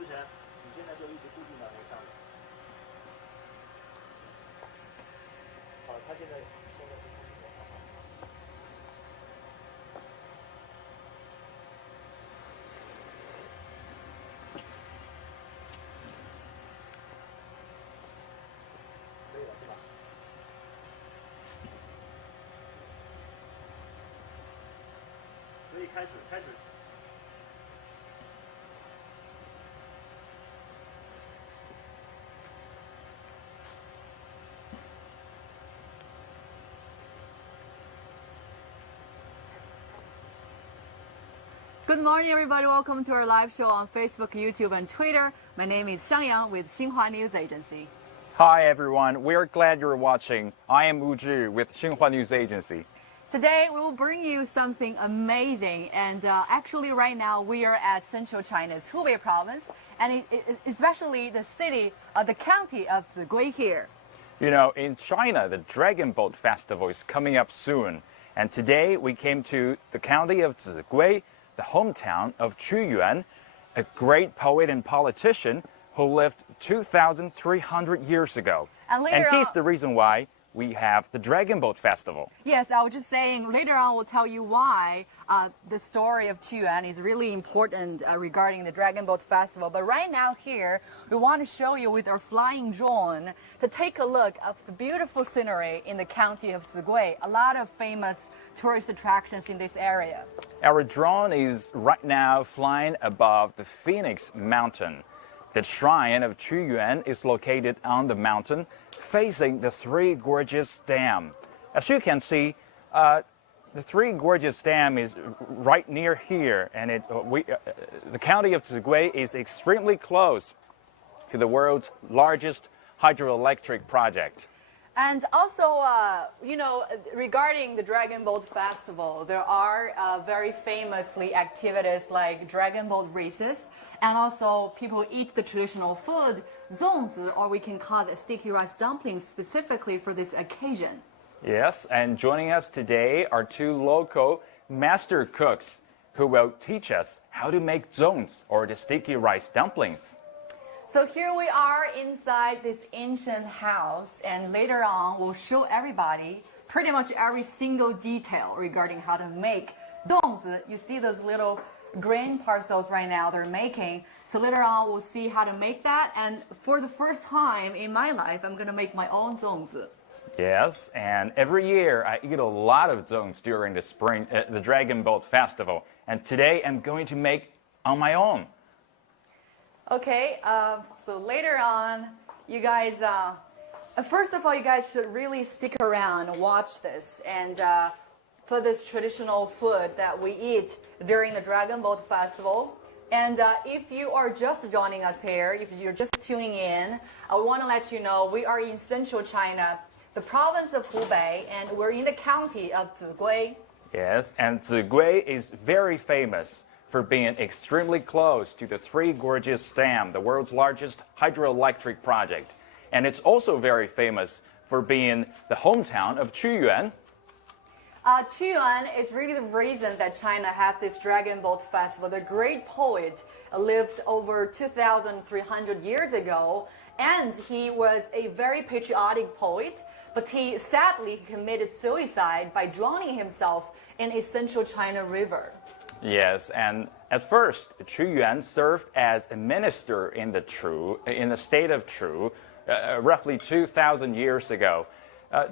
之前，你现在就一直固定在那上面。好，它现在是固定在上面。可以了，是吧？所以开始。Good morning, everybody. Welcome to our live show on Facebook, YouTube, and Twitter. My name is Xiangyang with Xinhua News Agency. Hi, everyone. We're glad you're watching. I am Wu Zhi with Xinhua News Agency. Today, we will bring you something amazing. And actually, right now, we are at central China's Hubei province, and especially the city, the county of Zigui here. You know, in China, the Dragon Boat Festival is coming up soon. And today, we came to the county of Zigui, the hometown of Qu Yuan, a great poet and politician who lived 2,300 years ago. And he's the reason why we have the Dragon Boat Festival. Yes, I was just saying, later on we'll tell you why the story of Qu Yuan is really important regarding the Dragon Boat Festival. But right now here, we want to show you with our flying drone to take a look at the beautiful scenery in the county of Zigui. A lot of famous tourist attractions in this area. Our drone is right now flying above the Phoenix Mountain. The shrine of Qu Yuan is located on the mountain facing the Three Gorges Dam. As you can see, the Three Gorges Dam is right near here, and the county of Zigui is extremely close to the world's largest hydroelectric project. And also, you know, regarding the Dragon Boat Festival, there are very famously activities like Dragon Boat races, and also people eat the traditional food, Zongzi, or we can call it sticky rice dumplings, specifically for this occasion. Yes, and joining us today are two local master cooks who will teach us how to make zongzi, or the sticky rice dumplings. So here we are inside this ancient house, and later on we'll show everybody pretty much every single detail regarding how to make zongzi. You see those little grain parcels right now they're making. So later on we'll see how to make that, and for the first time in my life I'm going to make my own zongzi. Yes, and every year I eat a lot of zongzi during the Dragon Boat Festival, and today I'm going to make on my own. Okay, so later on, you guys, first of all, you guys should really stick around and watch this. And for this traditional food that we eat during the Dragon Boat Festival. And if you are just joining us here, if you're just tuning in, I want to let you know we are in central China, the province of Hubei, and we're in the county of Zigui. Yes, and Zigui is very famous for being extremely close to the Three Gorges Dam, the world's largest hydroelectric project. And it's also very famous for being the hometown of Qu Yuan. Qu Yuan is really the reason that China has this Dragon Boat Festival. The great poet lived over 2,300 years ago, and he was a very patriotic poet, but he sadly committed suicide by drowning himself in a central China river. Yes, and at first, Qu Yuan served as a minister in the state of Chu, roughly 2,000 years ago.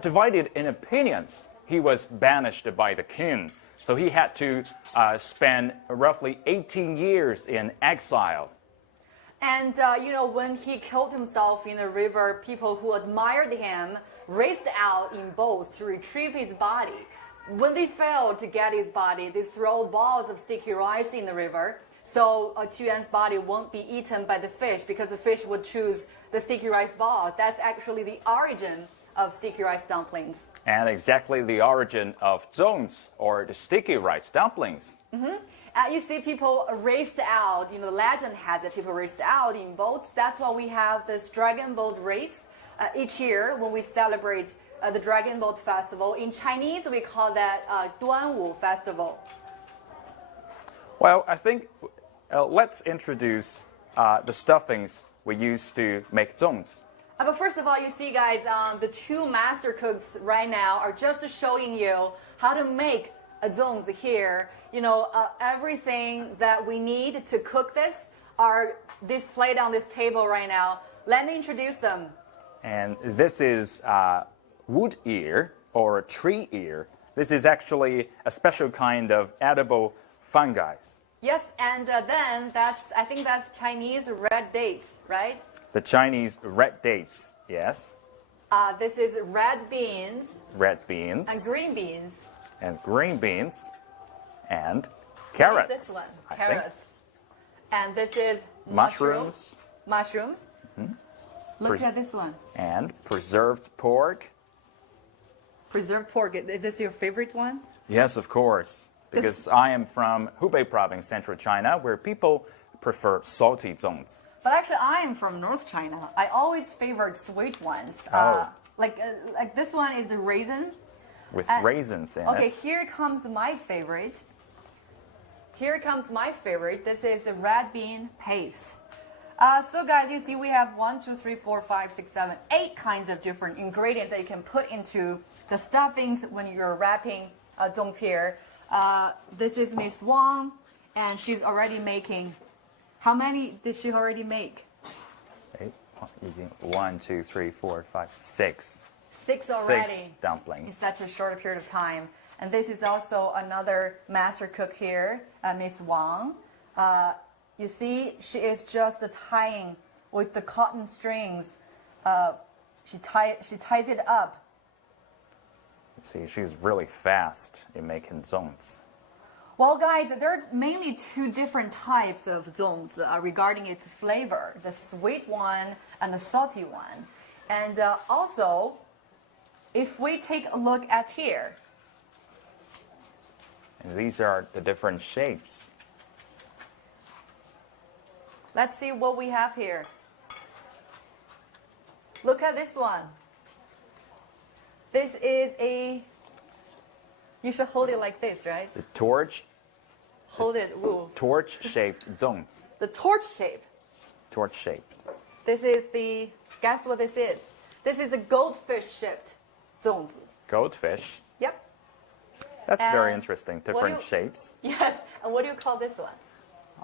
Divided in opinions, he was banished by the king, so he had to spend roughly 18 years in exile. And, you know, when he killed himself in the river, people who admired him raced out in boats to retrieve his body. When they failed to get his body, they throw balls of sticky rice in the river, so Qu Yuan's body won't be eaten by the fish because the fish would choose the sticky rice ball. That's actually the origin of sticky rice dumplings. And exactly the origin of zongzi, or the sticky rice dumplings. You see people raced out, you know, the legend has it, people raced out in boats. That's why we have this Dragon Boat race each year when we celebrate the Dragon Boat Festival. In Chinese, we call that Duanwu Festival. Well, I think let's introduce the stuffings we use to make zongzi. But first of all, you see, guys, the two master cooks right now are just showing you how to make a zongzi here. You know, everything that we need to cook this are displayed on this table right now. Let me introduce them. And this is wood ear or tree ear. This is actually a special kind of edible fungi. Yes, and then I think that's Chinese red dates, right? The Chinese red dates, yes. This is red beans. Red beans. And green beans. And green beans. And carrots. This one, I carrots. think. And this is Mushrooms. Mushrooms. Mm-hmm. Look at this one. And preserved pork. Preserved pork. Is this your favorite one? Yes, of course. Because I am from Hubei province, central China, where people prefer salty zongzi. But actually, I am from North China. I always favored sweet ones. Like this one is the raisin. With raisins in it. Okay, here comes my favorite. Here comes my favorite. This is the red bean paste. So guys, you see we have 1, 2, 3, 4, 5, 6, 7, 8 kinds of different ingredients that you can put into the stuffings when you're wrapping zongzi here. This is Miss Wang, and she's already making. How many did she already make? 1, 2, 3, 4, 5, 6. 6 already. 6 dumplings. In such a short period of time. And this is also another master cook here, Miss Wang. You see, she is just tying with the cotton strings. She ties it up. See, she's really fast in making zongzi. Well, guys, there are mainly 2 different types of zongzi regarding its flavor, the sweet one and the salty one. And also, if we take a look at here. And these are the different shapes. Let's see what we have here. Look at this one. This is you should hold it like this, right? The torch. Hold it, ooh. Torch-shaped zongzi. The torch shape. Torch-shaped. This is guess what this is? This is a goldfish-shaped zongzi. Goldfish. Yep. That's And very interesting. Different shapes. Yes. And what do you call this one?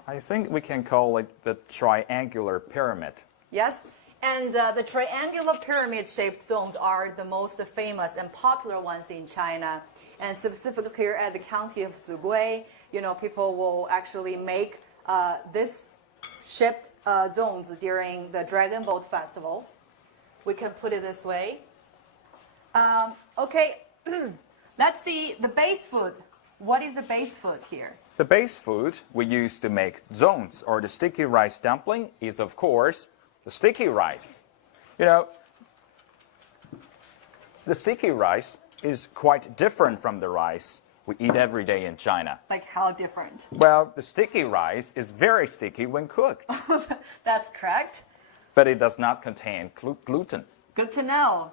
I think we can call it the triangular pyramid. Yes. And the triangular pyramid-shaped zones are the most famous and popular ones in China. And specifically here at the county of Zigui, you know, people will actually make this shaped zones during the Dragon Boat Festival. We can put it this way. Okay, let's see the base food. What is the base food here? The base food we use to make zongzi, or the sticky rice dumpling, is of course the sticky rice. You know, the sticky rice is quite different from the rice we eat every day in China. Like how different? Well, the sticky rice is very sticky when cooked. That's correct. But it does not contain gluten. Good to know.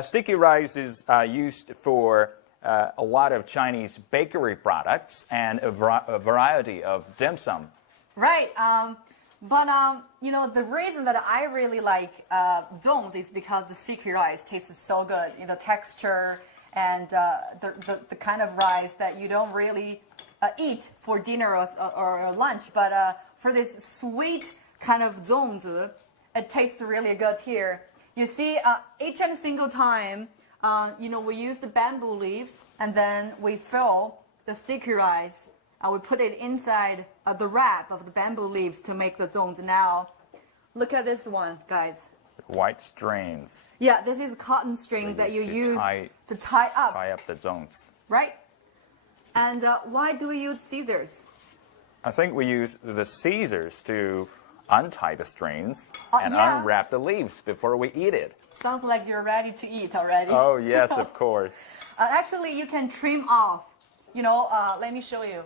Sticky rice is used for a lot of Chinese bakery products and a variety of dim sum. Right. But you know, the reason that I really like zongzi is because the sticky rice tastes so good. You know, texture and the kind of rice that you don't really eat for dinner or lunch. But for this sweet kind of zongzi, it tastes really good here. You see, each and single time, you know, we use the bamboo leaves and then we fill the sticky rice. We put it inside the wrap of the bamboo leaves to make the zongzi. Now, look at this one, guys. White strings. Yeah, this is cotton string that you use to tie up. Tie up the zongzi. Right? And why do we use scissors? I think we use the scissors to untie the strings and yeah. unwrap the leaves before we eat it. Sounds like you're ready to eat already. Oh, yes, of course. Actually, you can trim off. You know, let me show you.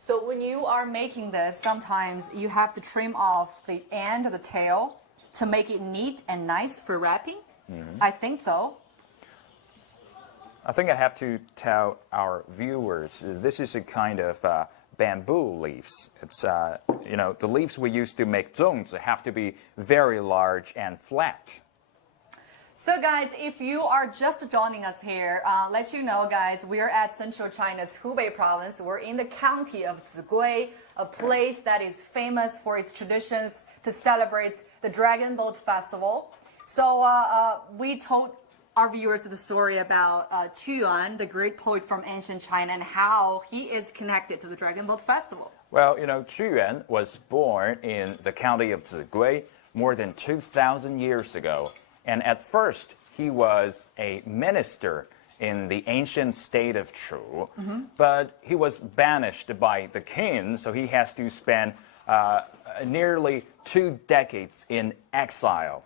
So when you are making this, sometimes you have to trim off the end of the tail to make it neat and nice for wrapping. Mm-hmm. I think so. I think I have to tell our viewers, this is a kind of bamboo leaves. It's, the leaves we use to make zongzi have to be very large and flat. So guys, if you are just joining us here, let you know guys, we're at Central China's Hubei province. We're in the county of Zigui, a place that is famous for its traditions to celebrate the Dragon Boat Festival. So we told our viewers the story about Qu Yuan, the great poet from ancient China, and how he is connected to the Dragon Boat Festival. Well, Qu Yuan was born in the county of Zigui more than 2,000 years ago. And at first, he was a minister in the ancient state of Chu, but he was banished by the king, so he has to spend nearly 2 decades in exile.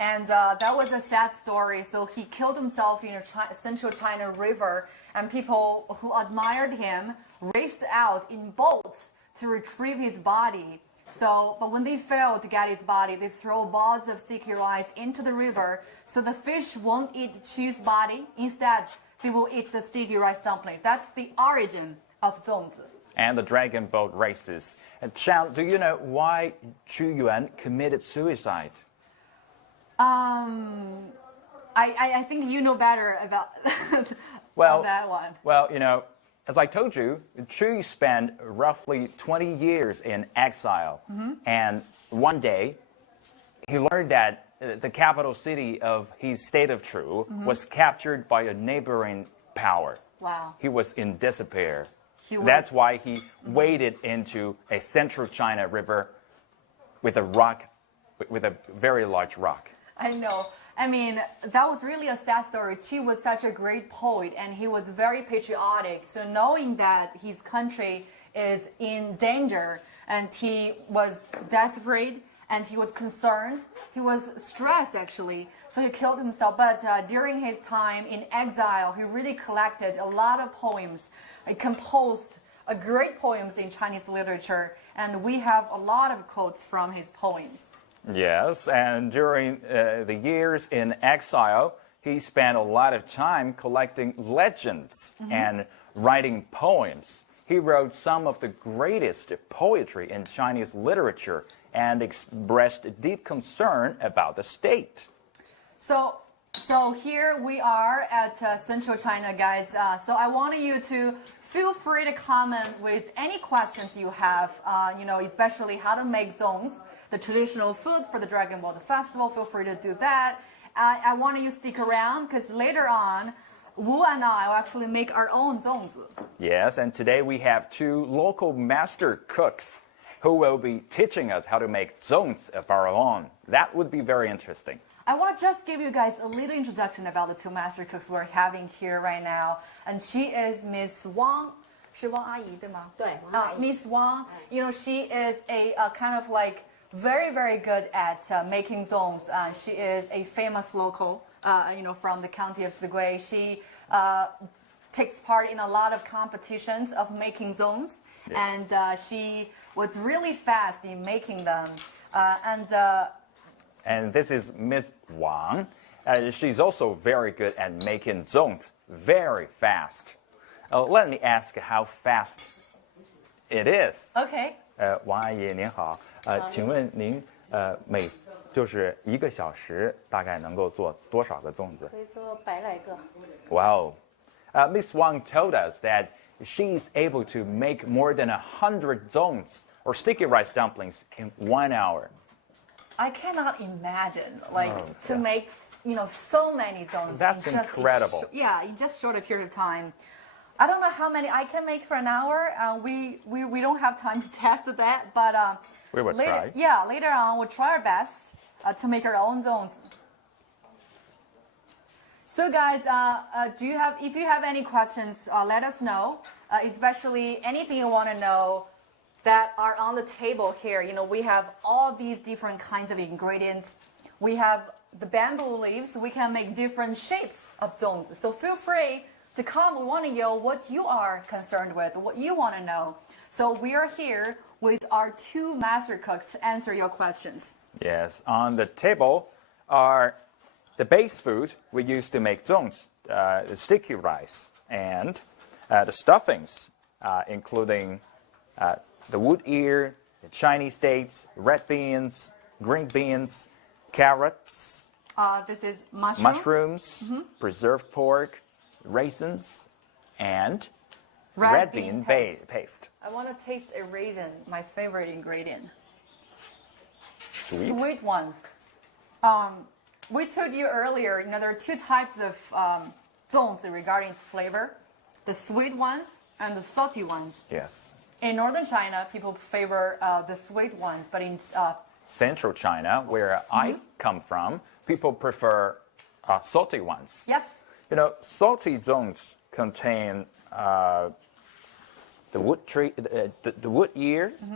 And that was a sad story. So he killed himself in a Central China River, and people who admired him raced out in boats to retrieve his body. But when they failed to get his body, they throw balls of sticky rice into the river, so the fish won't eat Qu's body. Instead, they will eat the sticky rice dumpling. That's the origin of Zongzi. And the dragon boat races. And Xiao, do you know why Qu Yuan committed suicide? I think you know better about that one. Well, as I told you, Qu spent roughly 20 years in exile. And one day, he learned that the capital city of his state of Chu was captured by a neighboring power. Wow. He was in despair. That's why he waded into a central China river with a rock, with a very large rock. I know. I mean, that was really a sad story. Qu was such a great poet, and he was very patriotic. So knowing that his country is in danger, and he was desperate, and he was concerned, he was stressed actually, so he killed himself. But during his time in exile, he really collected a lot of poems. He composed great poems in Chinese literature, and we have a lot of quotes from his poems. Yes, and during the years in exile, he spent a lot of time collecting legends and writing poems. He wrote some of the greatest poetry in Chinese literature and expressed deep concern about the state. So here we are at Central China, guys. So I want you to feel free to comment with any questions you have, especially how to make zongs, the traditional food for the Dragon Boat Festival. Feel free to do that. I want you to stick around because later on, Wu and I will actually make our own zongzi. Yes, and today we have 2 local master cooks who will be teaching us how to make zongzi of our own. That would be very interesting. I want to just give you guys a little introduction about the 2 master cooks we're having here right now. And she is Miss Wang. 是汪阿姨对吗？对， Miss Wang, she is a kind of like very, very good at making zongs. She is a famous local, from the county of Zigui. She takes part in a lot of competitions of making zongs, yes. And she was really fast in making them. And this is Miss Wang. She's also very good at making zongs very fast. Let me ask how fast it is. Okay. 王阿姨您好，请问您就是1个小时大概能够做多少个粽子？可以做100来个。Wow, Miss Wang told us that she's able to make more than 100 zongs or sticky rice dumplings in 1 hour. I cannot imagine to make so many zongs. That's incredible. In just short a period of time. I don't know how many I can make for an hour. We don't have time to test that, but we will try. Yeah, later on we'll try our best to make our own zongs. So guys, if you have any questions, let us know. Especially anything you want to know that are on the table here. We have all these different kinds of ingredients. We have the bamboo leaves. We can make different shapes of zongs. So feel free to come. We want to know what you are concerned with, what you want to know. So we are here with our 2 master cooks to answer your questions. Yes, on the table are the base food we use to make zongs, the sticky rice, and the stuffings, including the wood ear, the Chinese dates, red beans, green beans, carrots, This is mushroom. mushrooms, preserved pork, raisins, and red bean paste. I want to taste a raisin, my favorite ingredient. Sweet. Sweet one. We told you earlier, there are two types of zongzi regarding its flavor. The sweet ones and the salty ones. Yes. In northern China, people favor the sweet ones, but in Central China, where I come from, people prefer salty ones. yes, Salty zongs contain the wood tree, the wood ears,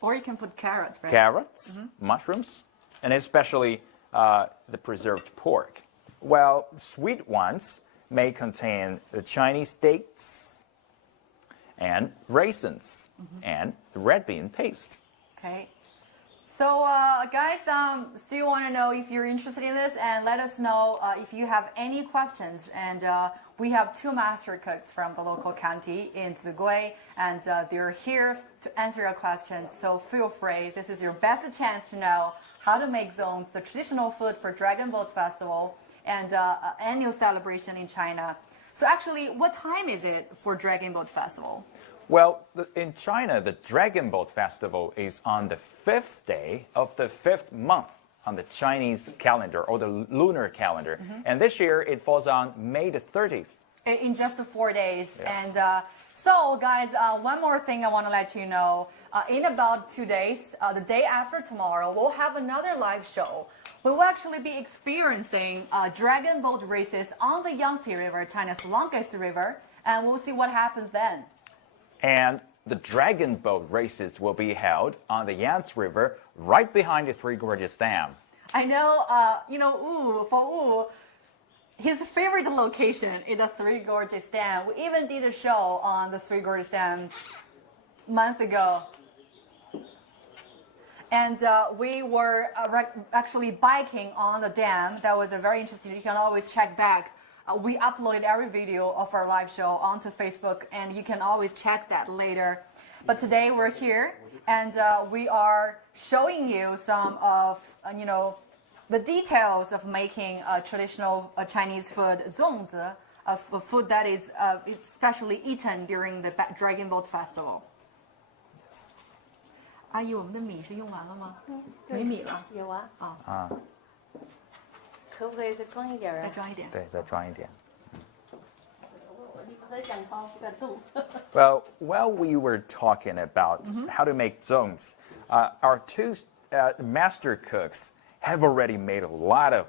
or you can put carrot, right? carrots, mushrooms, and especially the preserved pork. While sweet ones may contain the Chinese dates and raisins and red bean paste. Okay. So, guys, still want to know if you're interested in this, and let us know if you have any questions. And we have two master cooks from the local county in Zigui, and they're here to answer your questions. So feel free. This is your best chance to know how to make zongs, the traditional food for Dragon Boat Festival and annual celebration in China. So actually, what time is it for Dragon Boat Festival? Well, in China, the Dragon Boat Festival is on the 5th day of the 5th month on the Chinese calendar or the lunar calendar. And this year, it falls on May the 30th. In just 4 days. Yes. And so, guys, one more thing I want to let you know. In about 2 days, the day after tomorrow, we'll have another live show. We will actually be experiencing dragon boat races on the Yangtze River, China's longest river, and we'll see what happens then. And the dragon boat races will be held on the Yangtze River right behind the Three Gorges Dam. I know, for his favorite location is the Three Gorges Dam. We even did a show on the Three Gorges Dam a month ago. And we were actually biking on the dam. That was very interesting. You can always check back. We uploaded every video of our live show onto Facebook, and you can always check that later. But today we're here, and we are showing you some of, the details of making traditional Chinese food, zongzi, a food that is especially eaten during the Dragon Boat Festival. 阿姨，我们的米是用完了吗？没米了。有啊。可不可以再装一点啊？再装一点。对，再装一点。你不是讲包不敢动。Well, while we were talking about how to make zongs, our two master cooks have already made a lot of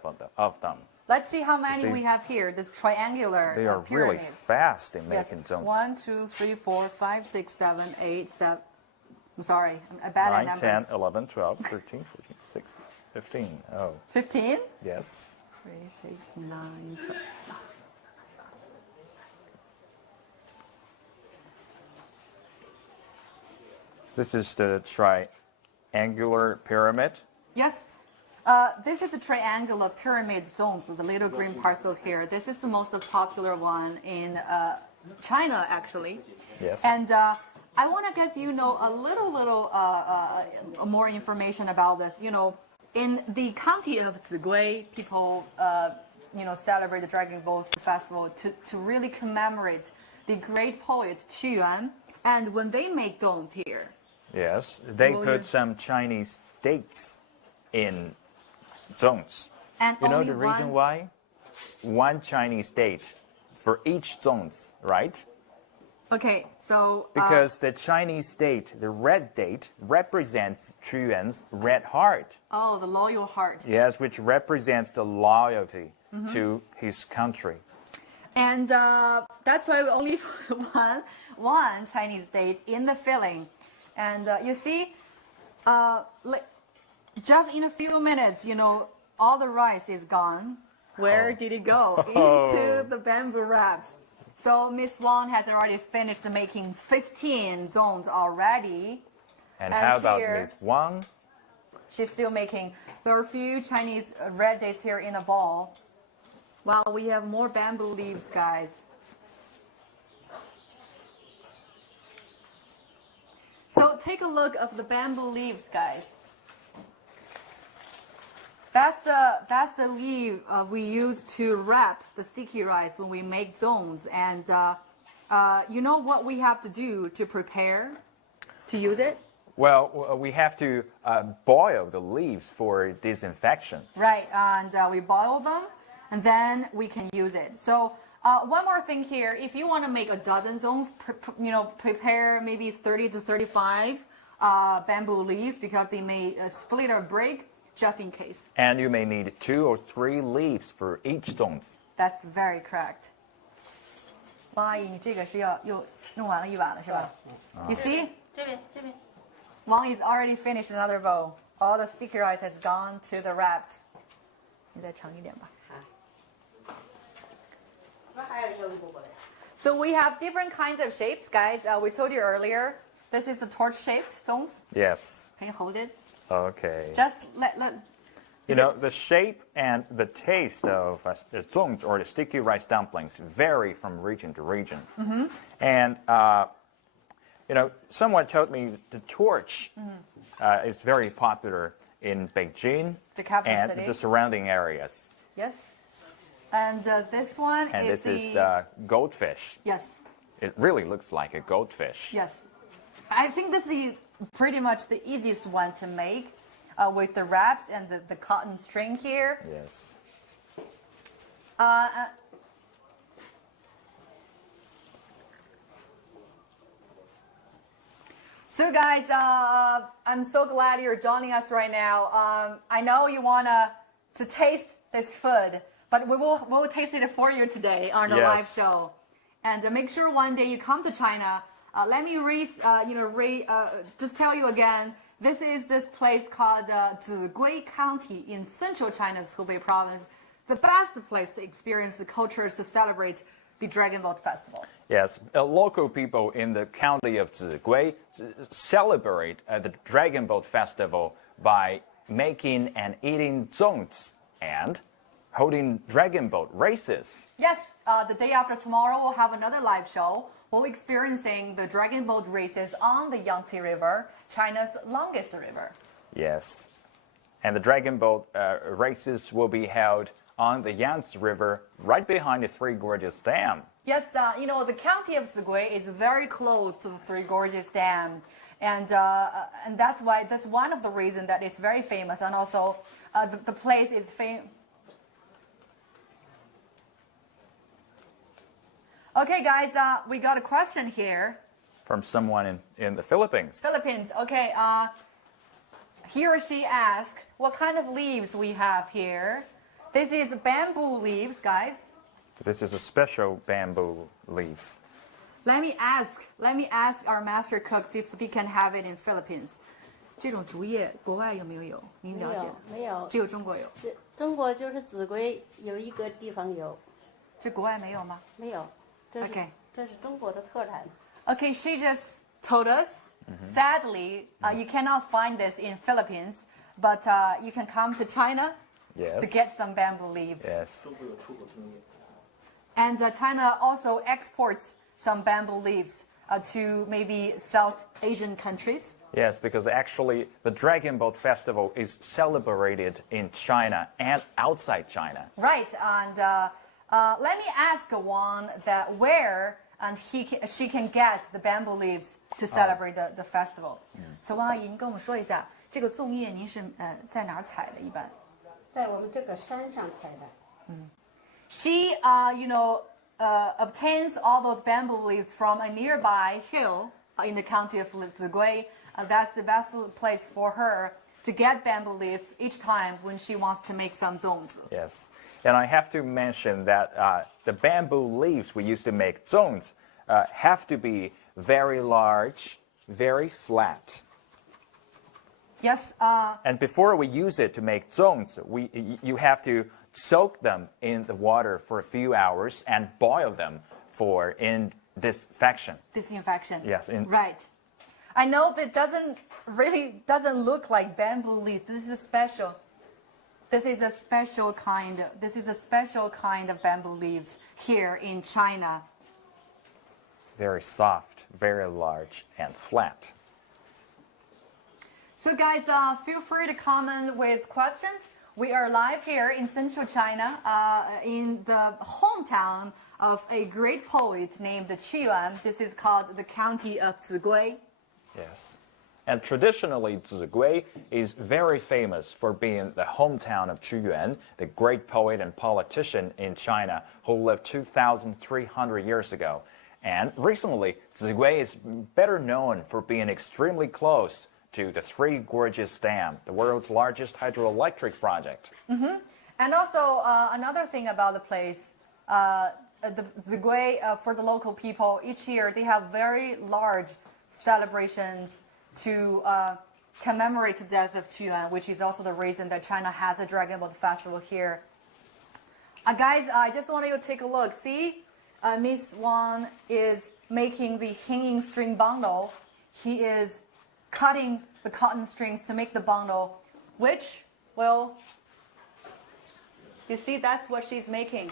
them. Let's see how many See, we have here. The triangular They are pyramid. really fast in Yes. making zongs. 1, 2, 3, 4, 5, 6, 7, 8, 7. I'm sorry, I'm bad at 9, numbers. 10, 11, 12, 13, 14, 16, 15. Oh, 15? yes. 3, 6, 9, 12. This is the triangular pyramid. Yes. This is the triangular pyramid zones, the little green parcel here. This is the most popular one in China, actually. Yes. And I want to get a little more information about this. In the county of Zigui, people celebrate the Dragon Boat Festival to really commemorate the great poet Qu Yuan. And when they make zongs here, Yes, they Well, put you- some Chinese dates in zongs. and You know only the reason one, why? One Chinese date for each zongs, right? Okay, so Because the Chinese date, the red date, represents Qu Yuan's red heart. the loyal heart. Yes, which represents the loyalty to his country. And that's why we only put one Chinese date in the filling. And you see, just in a few minutes, all the rice is gone. Where did it go? Into the bamboo wraps. So Miss Wang has already finished making 15 zones already. And And how about here- Miss Wang? She's still making. There are a few Chinese red dates here in a ball. Wow, we have more bamboo leaves, guys. So take a look of the bamboo leaves, guys. That's the leaf we use to wrap the sticky rice when we make zones. And you know what we have to do to prepare to use it? Well, we have to boil the leaves for disinfection. Right, and we boil them, and then we can use it. So one more thing here, if you want to make a dozen zones, prepare maybe 30 to 35 bamboo leaves because they may split or break just in case. And you may need 2 or 3 leaves for each zones. That's very correct. 王阿姨，你这个是要又弄完了一碗了是吧？ You see? 这边。 Wang is already finished another bowl. All the sticky rice has gone to the wraps. 你再盛一点吧。 So we have different kinds of shapes, guys. We told you earlier. This is a torch-shaped zones. Yes. Can you hold it? Okay. Just let. You know, the shape and the taste of the zongs or the sticky rice dumplings vary from region to region. And, you know, someone told me the torch is very popular in Beijing The capital and city. the surrounding areas. Yes. And this one And is this is the goldfish. Yes. It really looks like a goldfish. Yes. I think that's pretty much the easiest one to make with the wraps and the cotton string here. Yes. So guys, I'm so glad you're joining us right now. I know you wanna to taste this food, but we'll taste it for you today on the live Yes. show. And make sure one day you come to China. Let me just tell you again. This is this place called Zigui County in central China's Hubei province. The best place to experience the cultures to celebrate the Dragon Boat Festival. Yes, local people in the county of Zigui celebrate the Dragon Boat Festival by making and eating zongs and holding dragon boat races. Yes, the day after tomorrow we'll have another live show. We'll be experiencing the dragon boat races on the Yangtze River, China's longest river. Yes, and the dragon boat races will be held on the Yangtze River right behind the Three Gorges Dam. Yes, the county of Zigui is very close to the Three Gorges Dam. And that's one of the reasons that it's very famous. And also, the place is famous. Okay, guys, we got a question here. From someone in the Philippines. Philippines, okay. He or she asked what kind of leaves we have here. This is bamboo leaves, guys. This is a special bamboo leaves. Let me ask our master cooks if they can have it in Philippines. 这种竹叶国外有没有？您了解？没有，只有中国有。中国就是秭归有一个地方有，这国外没有吗？没有，这是 Okay. 这是中国的特产。 Okay, she just told us. Sadly, you cannot find this in Philippines, but you can come to China Yes. to get some bamboo leaves. Yes. And China also exports some bamboo leaves to maybe South Asian countries. Yes, because actually the Dragon Boat Festival is celebrated in China and outside China. Right, and let me ask Wang that where and she can get the bamboo leaves to celebrate the festival. So 王阿姨，您跟我们说一下，这个粽叶您是在哪儿采的？一般？在我们这个山上采的。She, obtains all those bamboo leaves from a nearby hill in the county of Zigui. That's the best place for her to get bamboo leaves each time when she wants to make some zongs. Yes. And I have to mention that the bamboo leaves we use to make zongs have to be very large, very flat. Yes. And before we use it to make zongs, you have to soak them in the water for a few hours and boil them for disinfection. Disinfection. Yes. Right. I know that doesn't look like bamboo leaves. This is special. This is a special kind of bamboo leaves here in China. Very soft, very large, and flat. So guys, feel free to comment with questions. We are live here in central China, in the hometown of a great poet named Qu Yuan. This is called the county of Zigui. Yes. And traditionally, Zigui is very famous for being the hometown of Qu Yuan, the great poet and politician in China who lived 2,300 years ago. And recently, Zigui is better known for being extremely close to the Three Gorges Dam, the world's largest hydroelectric project. And also, another thing about the place, the Zigui, for the local people, each year they have very large celebrations to commemorate the death of Qu Yuan, which is also the reason that China has a Dragon Boat Festival here. Guys, I just want you to take a look. See, Miss Wang is making the hanging string bundle. He is cutting the cotton strings to make the bundle, which will, you see, that's what she's making.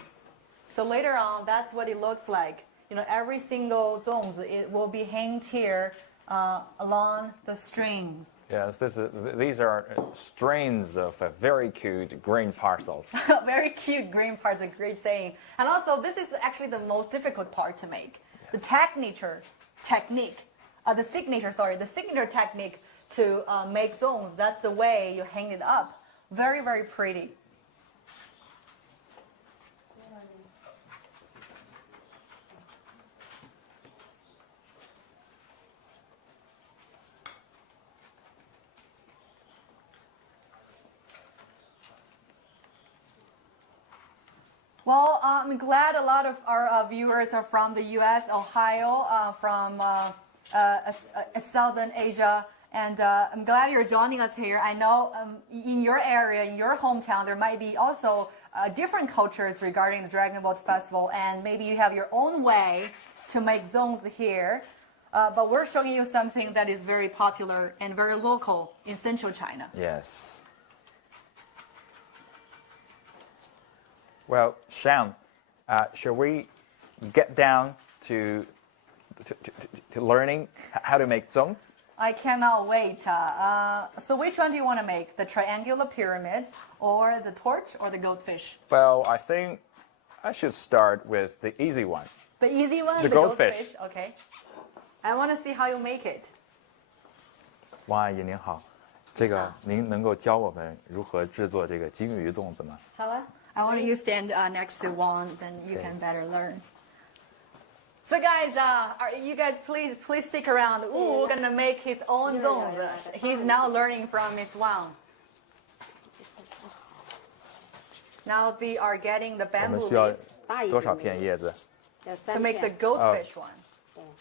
So later on, that's what it looks like. You know, every single Zongzi, it will be hanged here along the strings. Yes, these are strains of very cute green parcels. Very cute green parts, a great saying. And also, this is actually the most difficult part to make. Yes. The signature technique to make zones. That's the way you hang it up. Very, very pretty. Well, I'm glad a lot of our viewers are from the U.S., Ohio, from Southern Asia, and I'm glad you're joining us here. I know in your area, in your hometown, there might be also different cultures regarding the Dragon Boat Festival, and maybe you have your own way to make zones here. But we're showing you something that is very popular and very local in central China. Yes. Well, Shan, shall we get down to learning how to make zongs? I cannot wait. So which one do you want to make? The triangular pyramid, or the torch, or the goldfish? Well, I think I should start with the easy one. The easy one? The goldfish. Okay. I want to see how you make it. 王阿姨您好，这个您能够教我们如何制作这个金鱼粽子吗？好啊。I want you to stand next to Wang, then you can better learn. So guys, you guys please stick around. Ooh, we're gonna make his own zones. He's now learning from Miss Wang. Now they are getting the 我们 bamboo 需要 leaves 多少片叶子？ to make the goldfish one.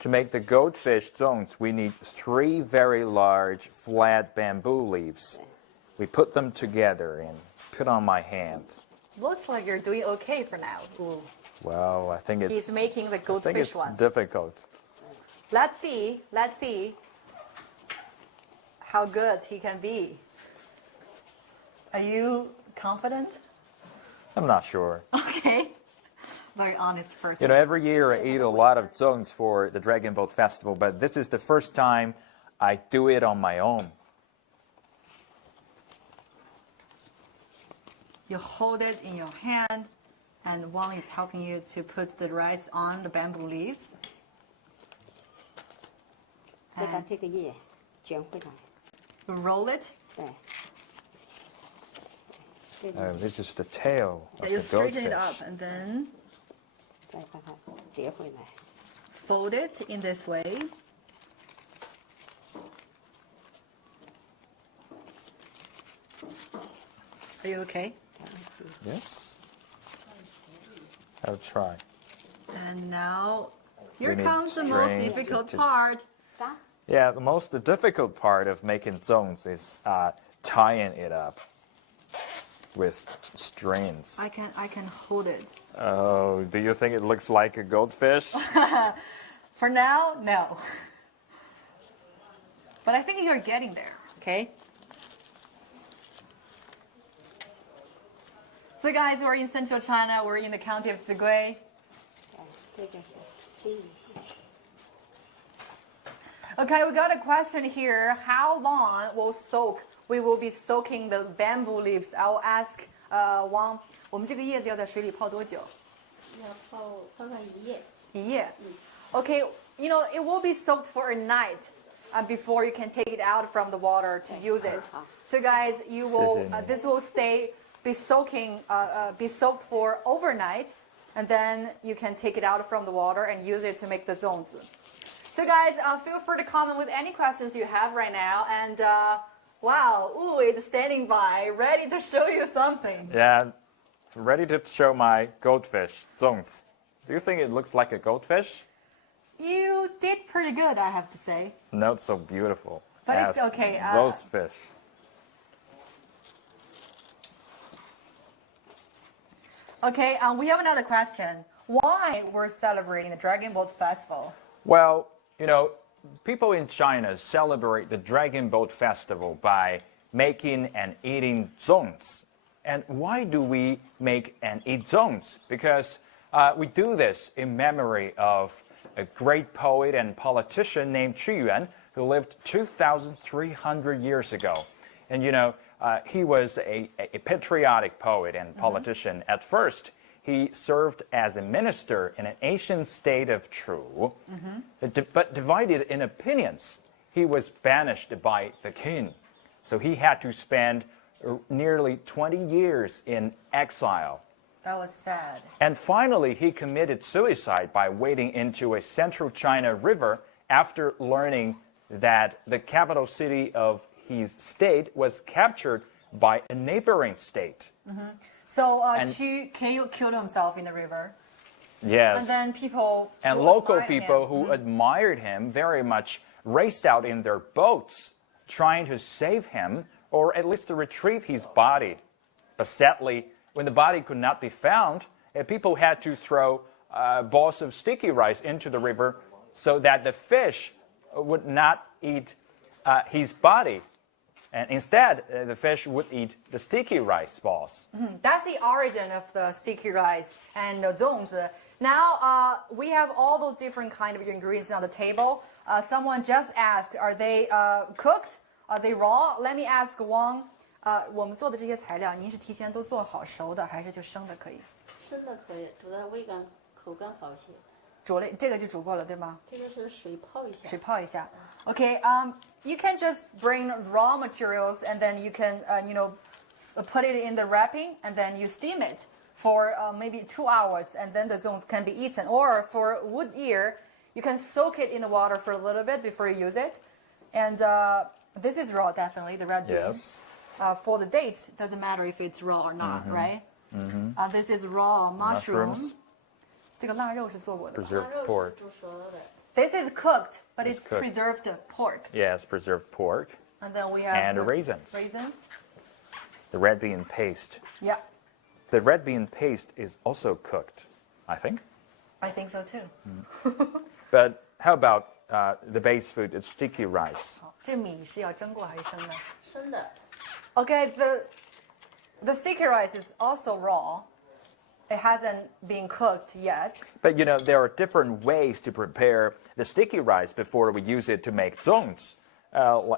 To make the goldfish zones, we need 3 very large flat bamboo leaves. We put them together and put on my hand. Looks like you're doing okay for now. Ooh. Well, I think it's He's making the I think goldfish it's one. difficult. Let's see how good he can be. Are you confident? I'm not sure. Okay. Very honest person. You know, every year I eat a lot of zongs for the Dragon Boat Festival, but this is the first time I do it on my own. You hold it in your hand, and Wang is helping you to put the rice on the bamboo leaves. 再把这个叶卷回来， Roll it. 对。这 This is the tail of You the straighten it up goldfish. and then 再把它折回来。 fold it in this way. Are you okay? Yes. I'll try. And now, here We need comes the most string difficult to- part. Yeah, the most difficult part of making zongs is tying it up with strings. I can hold it. Oh, do you think it looks like a goldfish? For now, no. But I think you're getting there, okay? So guys, we're in central China. We're in the county of Zigui. 这个是金鱼。Okay, we got a question here. How long we will be soaking the bamboo leaves? I'll ask Wang. 我们这个叶子要在水里泡多久？要泡看一夜。一夜。Okay, you know, it will be soaked for a night before you can take it out from the water to use it. So guys, you will this will be soaked for overnight, and then you can take it out from the water and use it to make the zongzi. So guys, feel free to comment with any questions you have right now. And wow, Wu is standing by, ready to show you something. Yeah, ready to show my goldfish, Zongzi. Do you think it looks like a goldfish? You did pretty good, I have to say. Not so beautiful. But it's okay. Those fish. Okay, we have another question. Why we're celebrating the Dragon Boat Festival? Well, you know, people in China celebrate the Dragon Boat Festival by making and eating zongzi. And why do we make and eat zongzi? Because we do this in memory of a great poet and politician named Qu Yuan, who lived 2,300 years ago. And you know, he was a patriotic poet and politician. At first, he served as a minister in an ancient state of Chu, but divided in opinions. He was banished by the king, so he had to spend nearly 20 years in exile. That was sad. And finally, he committed suicide by wading into a central China river after learning that the capital city of his state was captured by a neighboring state. So Qu killed himself in the river. Yes. And then people and who local admired people him, who admired him very much raced out in their boats trying to save him or at least to retrieve his body. But sadly, when the body could not be found, people had to throw balls of sticky rice into the river so that the fish would not eat his body. And instead, the fish would eat the sticky rice balls. That's the origin of the sticky rice and the zongzi. Now, we have all those different kind of ingredients on the table. Someone just asked, are they cooked? Are they raw? Let me ask Wang. 我们做的这些材料，您是提前都做好熟的，还是就生的可以？生的可以，煮的味感口感好些。煮了，这个就煮过了，对吗？这个是水泡一下。水泡一下。Okay, you can just bring raw materials and then you can, you know, put it in the wrapping and then you steam it for maybe 2 hours and then the zongzi can be eaten. Or for wood ear, you can soak it in the water for a little bit before you use it. And this is raw, definitely, the red bean. Yes. For the dates, it doesn't matter if it's raw or not, right? This is raw mushroom. 这个腊肉是做过的。 Preserved pork. This is cooked, but it's cooked. preserved pork. Yes, preserved pork. And then we have And the raisins. Raisins. The red bean paste. Yeah, The red bean paste is also cooked, I think. I think so too. But how about the base food? It's sticky rice. 这米是要蒸过还是生的？生的。 Okay, the sticky rice is also raw. It hasn't been cooked yet. But you know, there are different ways to prepare the sticky rice before we use it to make zongzi.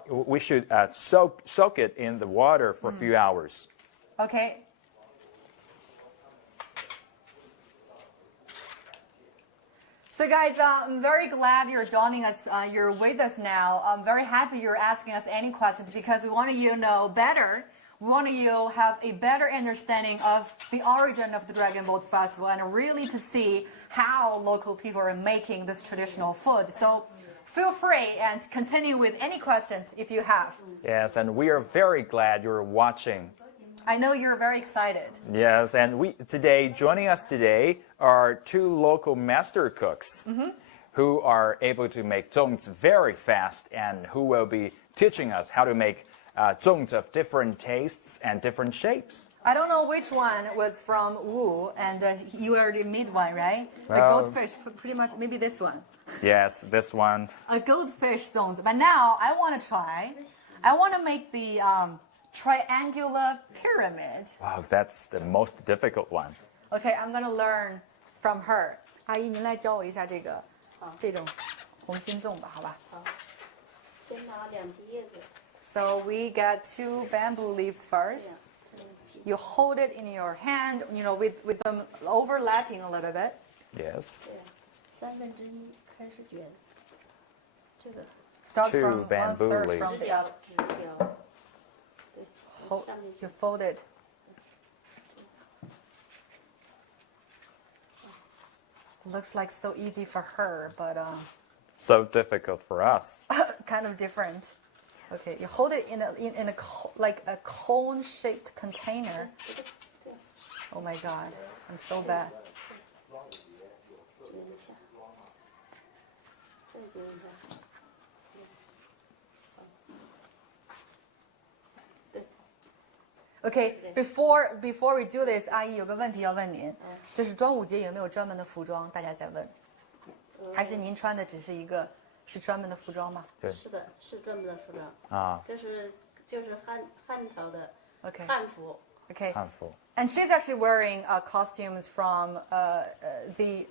We should soak it in the water for a few hours. Okay. So guys, I'm very glad you're joining us. You're with us now. I'm very happy you're asking us any questions because we want you to know better. We want you to have a better understanding of the origin of the Dragon Boat Festival and really to see how local people are making this traditional food. So feel free and continue with any questions if you have. Yes, and we are very glad you're watching. I know you're very excited. Yes, and joining us today are 2 local master cooks who are able to make zongzi very fast and who will be teaching us how to make zongzi of different tastes and different shapes. I don't know which one was from Wu, and you already made one, right? The Well- goldfish, pretty much, maybe this one. Yes, this one. A goldfish zongzi. But now I want to try. I want to make the triangular pyramid. Wow, that's the most difficult one. Okay, I'm gonna learn from her. 阿姨，您来教我一下这种红心粽吧，好吧？好。先拿两滴叶子， So we got 2 bamboo leaves 这 first. 样，起 You hold it in your hand, with them overlapping a little bit. Yes. 这样1/3开始卷，这个 Start 2 from bamboo 1/3 leaves. from 直 the 角 up. 直角，对， Hold, 上面 you 去， fold it. Looks like so easy for her, but So difficult for us. kind of different. Okay, you hold it like a cone-shaped container. 这样 Oh my god, I'm so bad. 卷一下，再卷一下，对， Okay, before we do this, 阿姨有个问题要问您，就是端午节有没有专门的服装？大家在问，还是您穿的只是一个是专门的服装吗？对是的，是专门的服装，啊，这是就是汉朝的 Okay. 汉服， Okay. 汉服。 And she's actually wearing costumes from the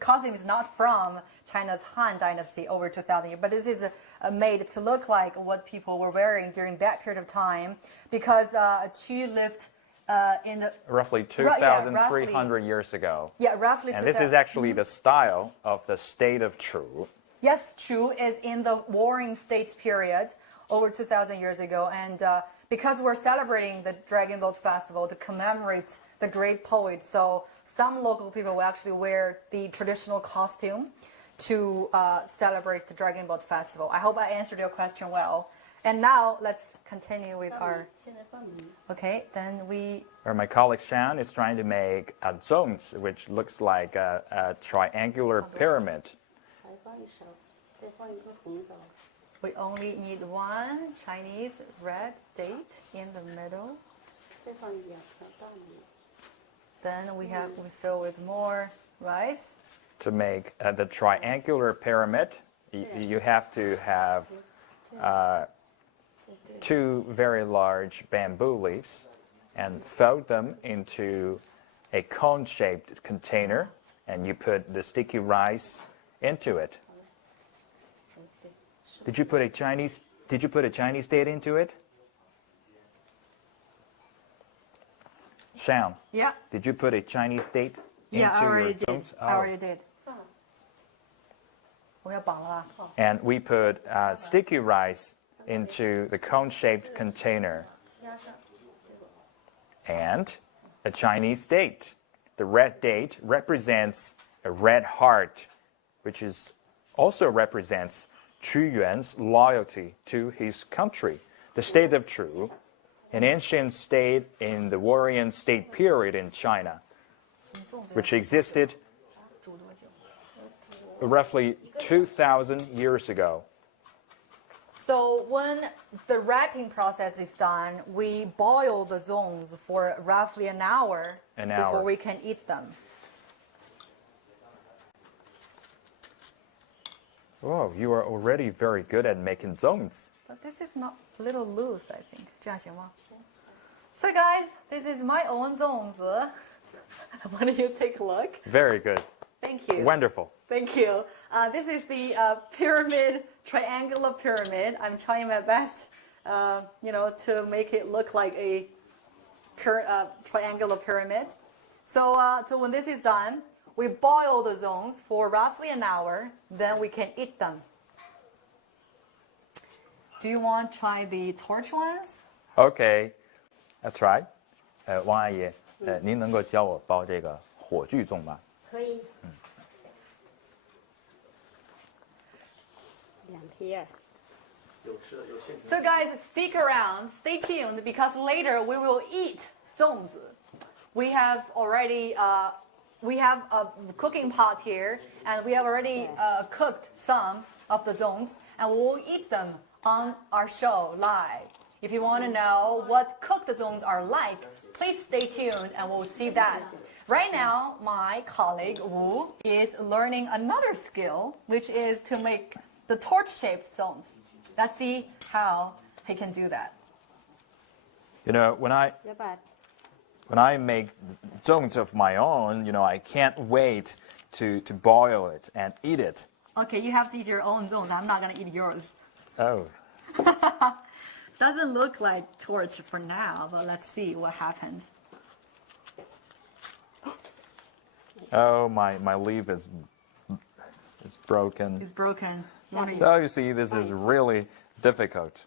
costume is not from China's Han Dynasty over 2,000 years, but this is made to look like what people were wearing during that period of time because Qu lived in the Roughly yeah, 2,300 years ago. roughly. And this is actually the style of the state of Chu. Yes, Chu is in the Warring States period over 2,000 years ago. And because we're celebrating the Dragon Boat Festival to commemorate the great poet, so some local people will actually wear the traditional costume to celebrate the Dragon Boat Festival. I hope I answered your question well. And now let's continue with 放 our... 米，现在放米， Okay, then we... Where my colleague Shan is trying to make a Zongzi, which looks like a triangular pyramid. 还放一勺，再放一个红枣， We only need 1 Chinese red date in the middle. 再放2条大米， Mm. Then we fill with more rice. To make the triangular pyramid, you have to have 2 very large bamboo leaves and fold them into a cone-shaped container, and you put the sticky rice into it. 对，是 Did you put a Chinese date into it? Sham, Yeah. did you put a Chinese date Yeah, I into already your did. Zongzi? I already did. 放，我要绑了吧？ And we put sticky rice into the cone-shaped container 压上， and a Chinese date. The red date represents a red heart, which also represents Qu Yuan's loyalty to his country. The state of Chu, an ancient state in the Warring State period in China, which existed 煮多久？ roughly 2,000 years ago. So when the wrapping process is done, we boil the zongs for roughly an hour An before hour. we can eat them. Oh, you are already very good at making zongs. But this is not a little loose, I think. 这样行吗？ So guys, this is my own zongs. Why don't you take a look? Very good. Thank you. Wonderful. Thank you. This is the pyramid, triangular pyramid. I'm trying my best, to make it look like a triangular pyramid. So when this is done, we boil the zones for roughly an hour. Then we can eat them. Do you want to try the torch ones? Okay, that's right. 王阿姨，您能够教我包这个火炬粽吗？可以，2片儿， So guys, stick around, stay tuned, because later we will eat zongzi. We have already, we have a cooking pot here, and we have already cooked some of the zongs, and we'll eat them on our show live. If you want to know what cooked zongs are like, please stay tuned, and we'll see that. Right now, my colleague Wu is learning another skill, which is to make the torch-shaped zongs. Let's see how he can do that. You know, when I 要把 make zongs of my own, I can't wait to boil it and eat it. Okay, you have to eat your own zongs. I'm not going to eat yours. Oh. Doesn't look like torch for now, but let's see what happens. Oh, my leaf is broken. It's broken. So you see, this is really difficult.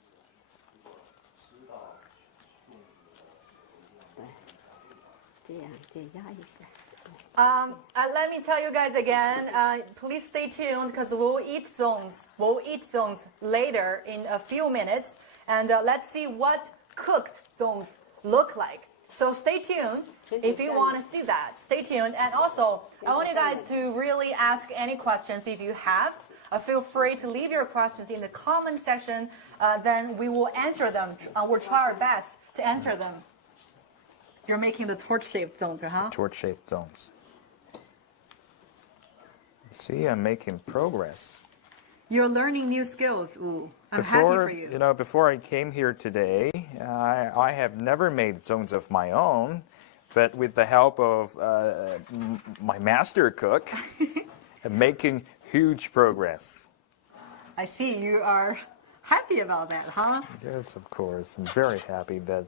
Let me tell you guys again, please stay tuned because we'll eat zongs. We'll eat zongs later in a few minutes. And let's see what cooked zongs look like. So stay tuned if you want to see that. Stay tuned. And also, I want you guys to really ask any questions if you have. Feel free to leave your questions in the comment section. Then we will answer them. We'll try our best to answer them. You're making the torch-shaped zones, huh? Torch-shaped zones. See, I'm making progress. You're learning new skills. Ooh, I'm happy for you. You know, before I came here today, I have never made zones of my own, but with the help of my master cook, I'm making huge progress. I see you are happy about that, huh? Yes, of course. I'm very happy that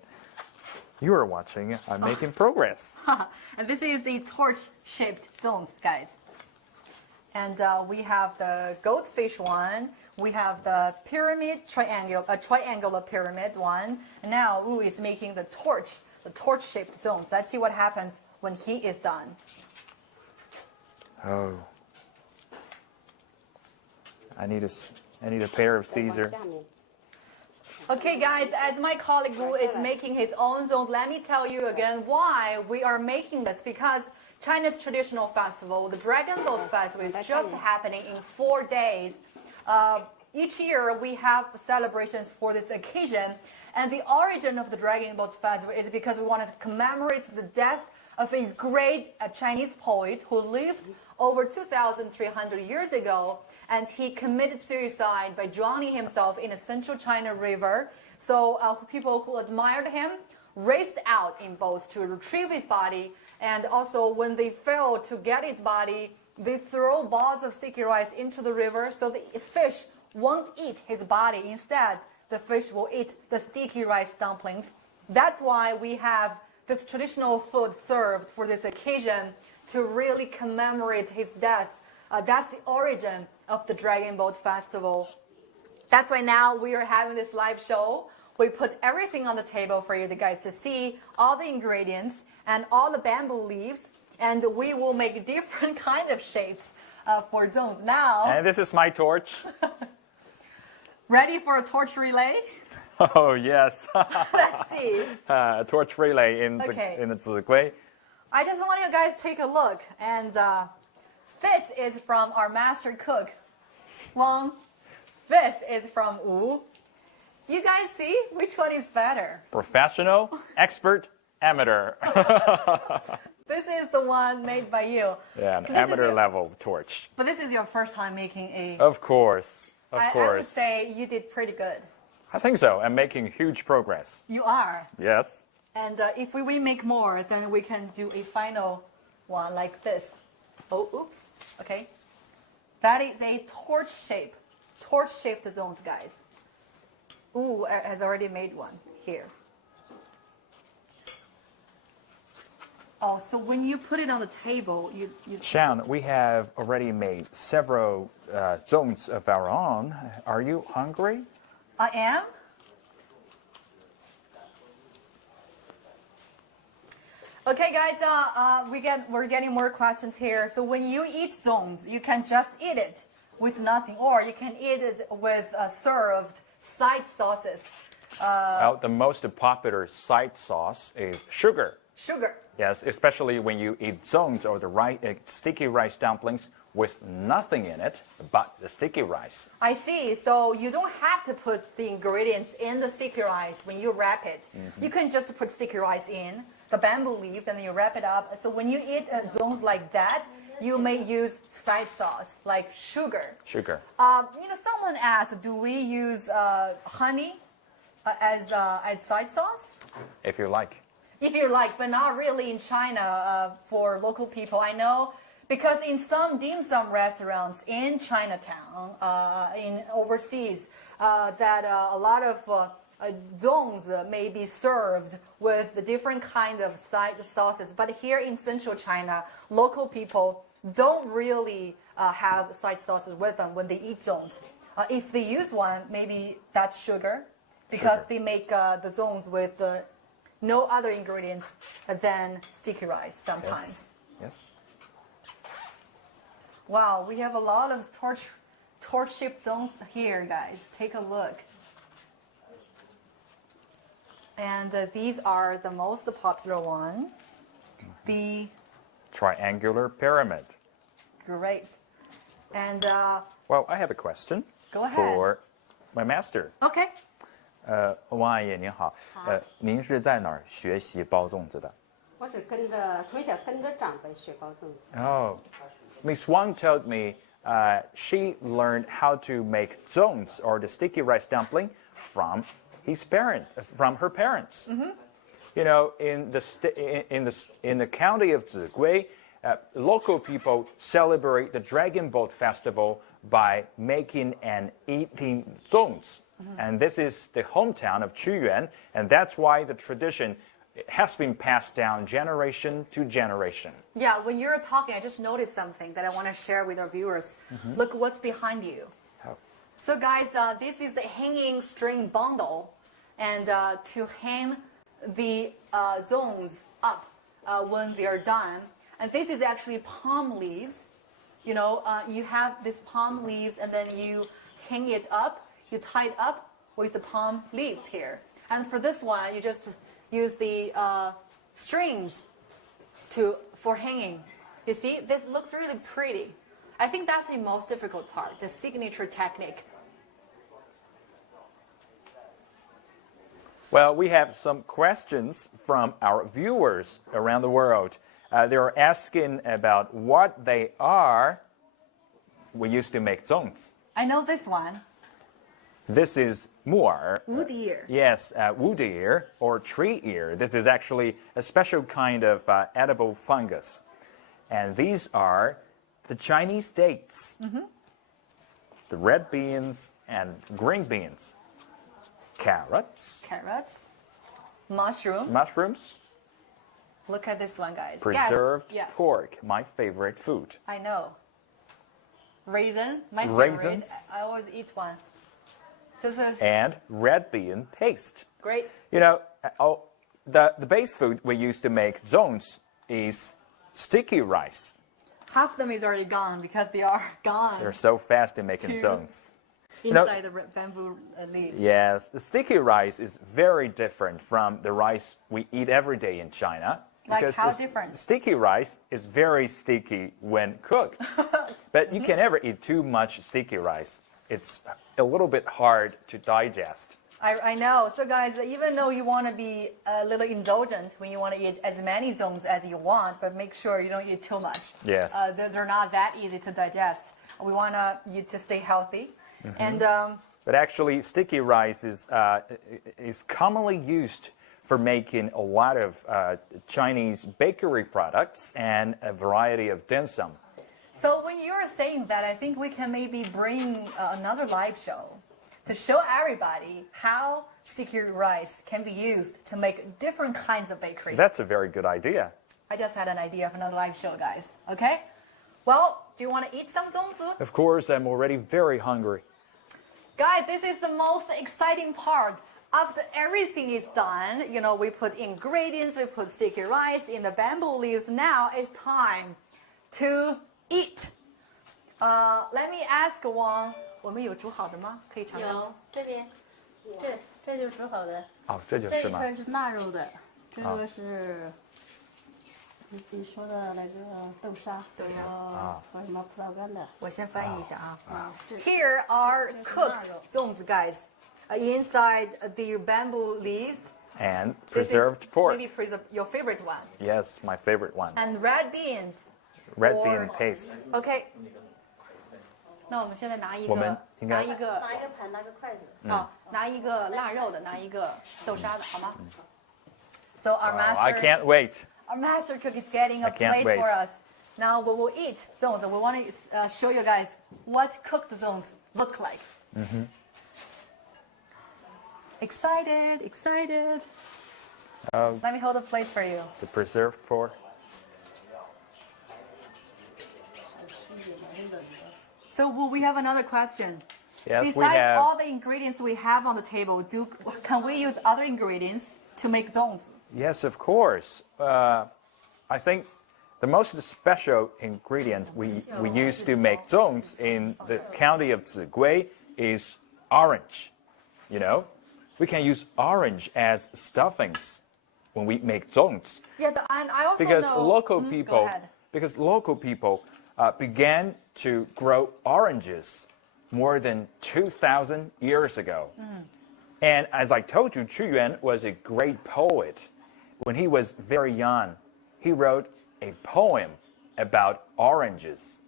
you are watching. I'm making progress. And this is the torch-shaped zones, guys. And we have the goldfish one. We have the triangular pyramid one. And now Wu is making the torch-shaped zones. Let's see what happens when he is done. Oh. I need a pair of scissors. Okay, guys, as my colleague Wu is making his own zone, let me tell you again why we are making this. Because China's traditional festival, the Dragon Boat Festival, is just happening in 4 days. Each year, we have celebrations for this occasion. And the origin of the Dragon Boat Festival is because we want to commemorate the death of a great Chinese poet who lived over 2,300 years ago. And he committed suicide by drowning himself in a central China river. So people who admired him raced out in boats to retrieve his body. And also, when they fail to get his body, they throw balls of sticky rice into the river so the fish won't eat his body. Instead, the fish will eat the sticky rice dumplings. That's why we have this traditional food served for this occasion to really commemorate his death. That's the origin of the Dragon Boat Festival. That's why now we are having this live show. We put everything on the table for you guys to see, all the ingredients and all the bamboo leaves, and we will make different kind of shapes for zones. Now, And this is my torch. ready for a torch relay? Oh, yes. Let's see. A torch relay in the Zigui. I just want you guys to take a look. And this is from our master cook, Wang. This is from Wu. You guys see which one is better? Professional, expert, amateur. This is the one made by you. Yeah, an amateur level torch. But this is your first time making a... Of course, I would say you did pretty good. I think so. I'm making huge progress. You are. Yes. And if we make more, then we can do a final one like this. Oh, oops. Okay. That is a torch-shaped zones, guys. Ooh, has already made one here. Oh, so when you put it on the table, you... Shan, we have already made several zones of our own. Are you hungry? I am? Okay, guys, we're getting more questions here. So when you eat zones, you can just eat it with nothing, or you can eat it with served side sauces. Well, the most popular side sauce is sugar. Sugar. Yes, especially when you eat zones or the sticky rice dumplings with nothing in it but the sticky rice. I see. So you don't have to put the ingredients in the sticky rice when you wrap it. You can just put sticky rice in, the bamboo leaves, and then you wrap it up. So when you eat zones like that, you may use side sauce like sugar. Sugar. Someone asked, do we use honey as side sauce? If you like. If you like, but not really in China for local people. I know Because in some dim sum restaurants in Chinatown, in overseas, that a lot of zongzi may be served with the different kind of side sauces. But here in central China, local people don't really have side sauces with them when they eat zongzi. If they use one, maybe that's sugar, because they make the zongzi with no other ingredients than sticky rice sometimes. Yes. Wow, we have a lot of torch-shaped zongzi here, guys. Take a look. And these are the most popular one. The Triangular pyramid. great. And Well, I have a question. Go ahead. For my master. okay. 王阿姨您好，您是在哪儿学习包粽子的？我是从小跟着长辈学包粽子。 Oh, Miss Wang told me she learned how to make zongs or the sticky rice dumpling from her parents. You know, in the county of Zigui, local people celebrate the Dragon Boat Festival by making and eating zongs. And this is the hometown of Qu Yuan, and that's why the tradition has been passed down generation to generation. Yeah, when you're talking, I just noticed something that I want to share with our viewers. Look what's behind you. Oh. So guys, this is the hanging string bundle, and to hang the zongs up when they are done. And this is actually palm leaves. You know, you have this palm leaves, and then you hang it up. You tie it up with the palm leaves here. And for this one, you just use the strings for hanging. You see, this looks really pretty. I think that's the most difficult part, the signature technique. Well, we have some questions from our viewers around the world. They're asking about what they are. We used to make zongs. I know this one, This is mu'er. wood ear. Yes, wood ear or tree ear. This is actually a special kind of edible fungus. And these are the Chinese dates, the red beans and green beans, carrots, mushrooms, Look at this one, guys. preserved Yes. Yeah, pork, my favorite food. I know. Raisin, my Raisins. favorite. I always eat one. This is And red bean paste. great. You know, the base food we used to make zongs is sticky rice. Half of them is already gone because they are gone They're so fast in making Two. zongs. inside the bamboo leaves. Yes, the sticky rice is very different from the rice we eat every day in China. Like because how the different? Sticky rice is very sticky when cooked. But you can never eat too much sticky rice. It's a little bit hard to digest. I know. So guys, even though you want to be a little indulgent when you want to eat as many zongs as you want, but make sure you don't eat too much. Yes. They're not that easy to digest. We want you to stay healthy. And But actually, sticky rice is commonly used for making a lot of Chinese bakery products and a variety of dim sum. so when you're saying that, I think we can maybe bring another live show to show everybody how sticky rice can be used to make different kinds of bakeries. That's a very good idea. I just had an idea of another live show, guys. Okay? Well, do you want to eat some zongzi? Of course, I'm already very hungry. Guys, this is the most exciting part. After everything is done, you know, we put ingredients, we put sticky rice in the bamboo leaves. Now it's time to eat. Let me ask Wang, 我们有煮好的吗？可以尝尝。有这边，这就是煮好的，哦，这就这是吗？一片是腊肉的，这个是你说的那个豆沙，豆沙和什么葡萄干的。我先翻译一下啊。是 Here are cooked zongzi, guys, inside the bamboo leaves. And This is preserved pork. Maybe your favorite one. Yes, my favorite one. And red beans. Red or- bean paste. OK。那我们现在拿一我们个，应该拿一个，拿一个盘，拿个筷子。拿一个腊肉的，拿一个豆沙的，好吗？So our Oh, master, I can't wait. our master cook is getting a I can't plate wait. for us. Now we will eat zongzi. We want to show you guys what cooked zongzi look like. Excited, excited. Let me hold the plate for you. The preserved pork. So we have another question. Yes, Besides we have. all the ingredients we have on the table, can we use other ingredients to make zongzi? Yes, of course. I think the most special ingredient we use to make zongzi in the county of Zigui is orange. You know, we can use orange as stuffings when we make zongzi. Yes, and I also Because know. local Go people, ahead. began to grow oranges more than 2,000 years ago. And as I told you, Qu Yuan was a great poet. When he was very young, he wrote a poem about oranges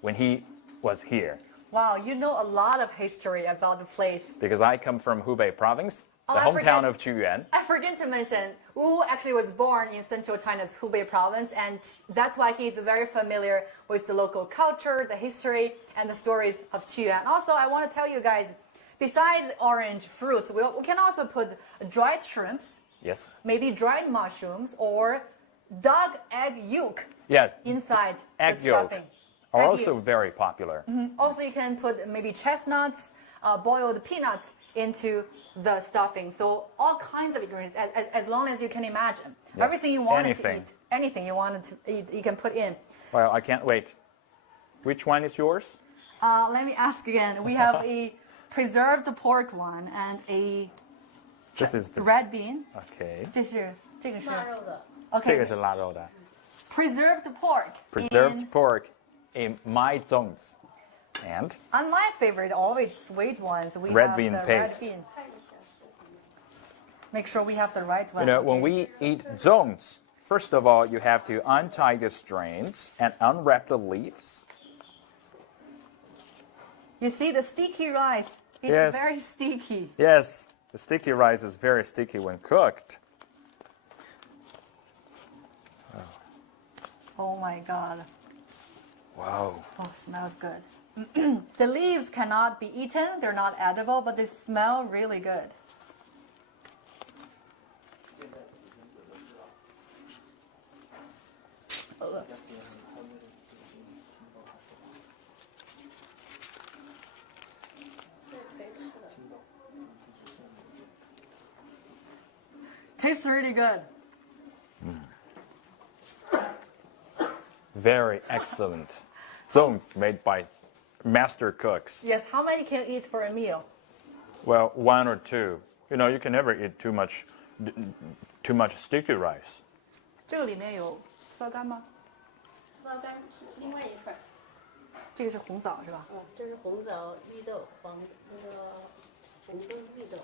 when he was here. Wow, you know a lot of history about the place. Because I come from Hubei province, the I hometown forget- of Qu Yuan. I forget to mention, Wu actually was born in central China's Hubei province, and that's why he's very familiar with the local culture, the history, and the stories of Qu Yuan. Also, I want to tell you guys, besides orange fruits, we can also put dried shrimps, Yes. maybe dried mushrooms, or dog egg yolk Yeah. inside Egg the yolk stuffing. are Egg also yolk. very popular. Also, you can put maybe chestnuts, boiled peanuts into the stuffing. So all kinds of ingredients, as long as you can imagine. Yes, Everything you wanted to anything. eat, anything you wanted to eat, you can put in. Well, I can't wait. Which one is yours? Let me ask again. We have a preserved pork one and a This is the. red bean. Okay. 这是腊肉的，这个 okay. 是腊肉的。 Preserved pork. Preserved in- pork in my zongzi. And On my favorite, always sweet ones, we Red have bean the paste. red bean. Make sure we have the right one. you know, when okay? we eat zongzi, first of all, you have to untie the strings and unwrap the leaves. You see the sticky rice. It's Yes. very sticky. Yes, the sticky rice is very sticky when cooked. Oh my god. Wow. Oh, smells good. The leaves cannot be eaten. They're not edible, but they smell really good. Tastes really good. Very excellent. Zongzi made by master cooks. Yes, how many can you eat for a meal? Well, one or two. You know, you can never eat too much sticky rice. 这个里面有色干吗？腊干是另外一份儿。这个是红枣是吧？这是红枣、绿豆、红豆、绿豆。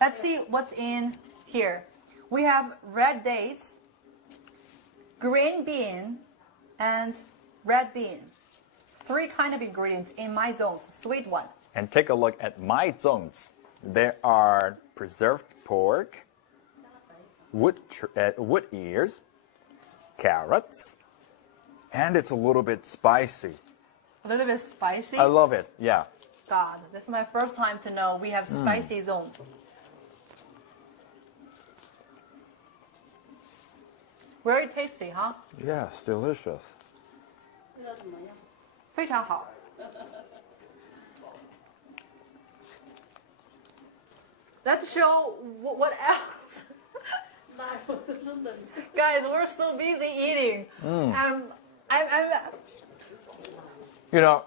Let's see what's in here. We have red dates, green bean, and red bean. Three kind of ingredients in my zones, sweet one. And take a look at my zongzi. There are preserved pork, wood ears, carrots, and it's a little bit spicy. A little bit spicy. I love it. Yeah. God, this is my first time to know we have spicy zones. Very tasty, huh? Yes, delicious. 味道怎么样？非常好。Let's show what else. 腊肉都是冷的。 Guys, we're so busy eating. I'm You know,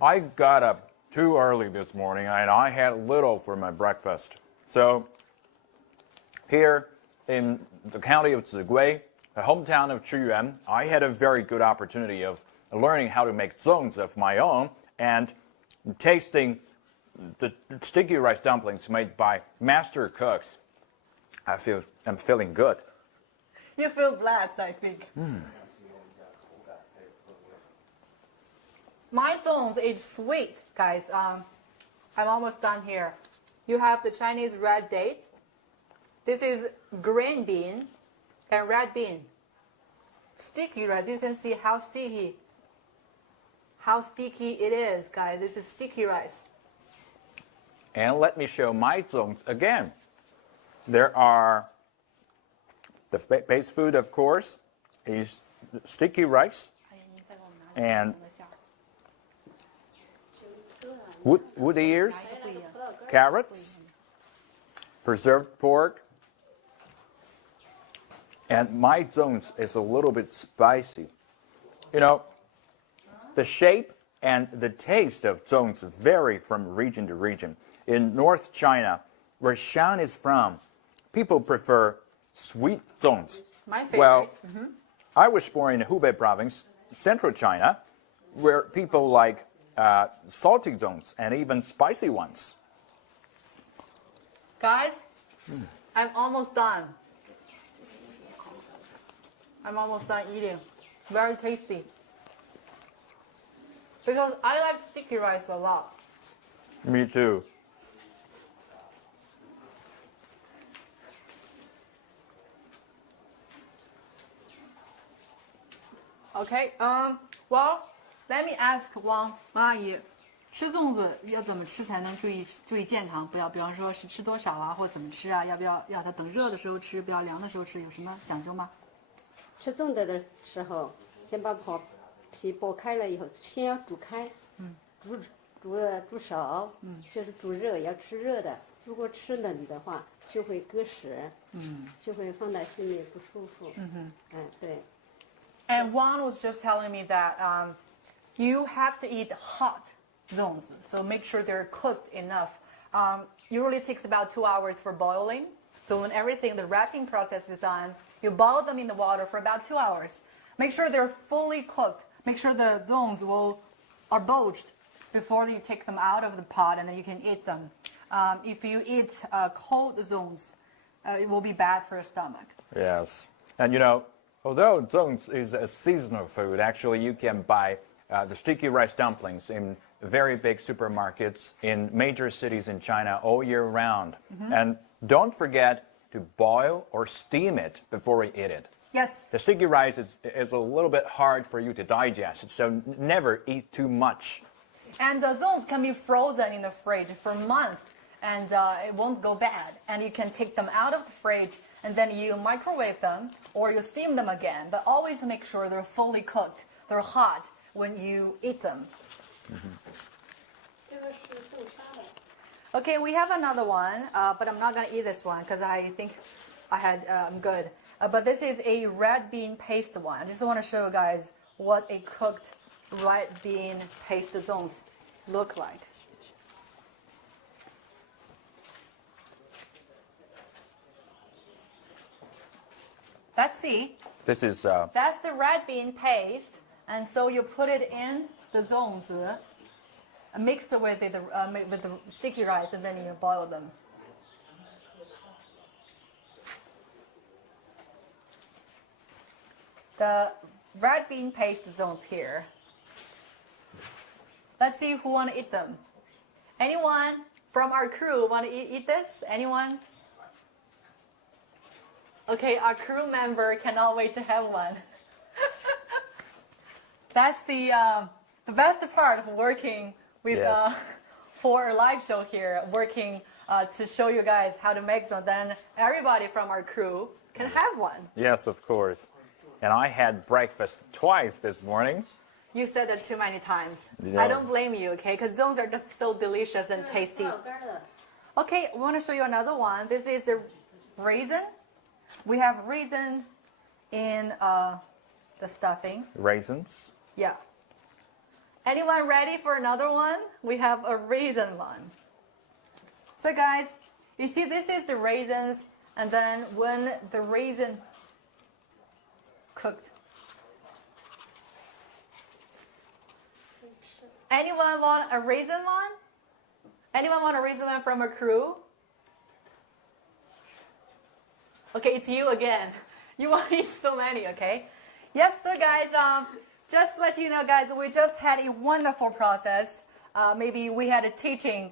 I got up too early this morning and I had little for my breakfast. So, here in the county of Zigui, the hometown of Qu Yuan, I had a very good opportunity of learning how to make zongzi of my own and tasting the sticky rice dumplings made by master cooks. I'm feeling good. You feel blessed, I think. My zones is sweet, guys. I'm almost done here. You have the Chinese red date. This is green bean and red bean. sticky rice. You can see how sticky it is, guys. This is sticky rice. And let me show my Zongzi again. There are the base food, of course, is sticky rice and wood ears, carrots, preserved pork, and my Zongzi is a little bit spicy. You know, the shape and the taste of Zongzi vary from region to region. In North China, where Shan is from, people prefer sweet Zongzi. My favorite. Well, I was born in Hubei province, central China, where people like salty Zongzi and even spicy ones. Guys, I'm almost done. I'm almost done eating. Very tasty. Because I like sticky rice a lot. Me too. Okay, well, let me ask 王阿姨，吃粽子要怎么吃才能注意健康？不要，比方说是吃多少啊，或怎么吃啊？要不要它等热的时候吃，不要凉的时候吃？有什么讲究吗？吃粽子的时候，先把皮剥开了以后，先要煮开，煮熟，就是煮热，要吃热的。如果吃冷的话，就会割食，就会放在心里不舒服。对。And Juan was just telling me that you have to eat hot zongzi, so make sure they're cooked enough. Usually it takes about 2 hours for boiling. So when the wrapping process is done, you boil them in the water for about 2 hours. Make sure they're fully cooked. Make sure the zongzi are poached before you take them out of the pot, and then you can eat them. If you eat cold zongzi, it will be bad for your stomach. Yes. And you know, although Zongzi is a seasonal food, actually you can buy the sticky rice dumplings in very big supermarkets in major cities in China all year round. And don't forget to boil or steam it before you eat it. Yes. The sticky rice is a little bit hard for you to digest, so never eat too much. And the zongzi can be frozen in the fridge for months, and it won't go bad. And you can take them out of the fridge, and then you microwave them, or you steam them again. But always make sure they're fully cooked. They're hot when you eat them. Okay, we have another one, but I'm not going to eat this one because I think I'm good. But this is a red bean paste one. I just want to show you guys what a cooked red bean paste zongzi look like. Let's see. This is That's the red bean paste, and so you put it in the zongzi, mixed with the sticky rice, and then you boil them. The red bean paste zongzi here. Let's see who want to eat them. Anyone from our crew want to eat this? Anyone? Okay, our crew member cannot wait to have one. That's the best part of working with Yes. for a live show here, working to show you guys how to make them. Then everybody from our crew can have one. yes, of course. And I had breakfast twice this morning. You said that too many times. Yeah. I don't blame you, okay? Because those are just so delicious and tasty. Okay, I want to show you another one. This is the raisin. We have raisin in the stuffing. Raisins. Yeah. Anyone ready for another one? We have a raisin one. So guys, you see this is the raisins, and then when the raisin cooked. Anyone want a raisin one? Anyone want a raisin one from a crew? Okay, it's you again. You want to eat so many, okay? Yes, so guys, just to let you know, guys, we just had a wonderful process. Maybe we had a teaching.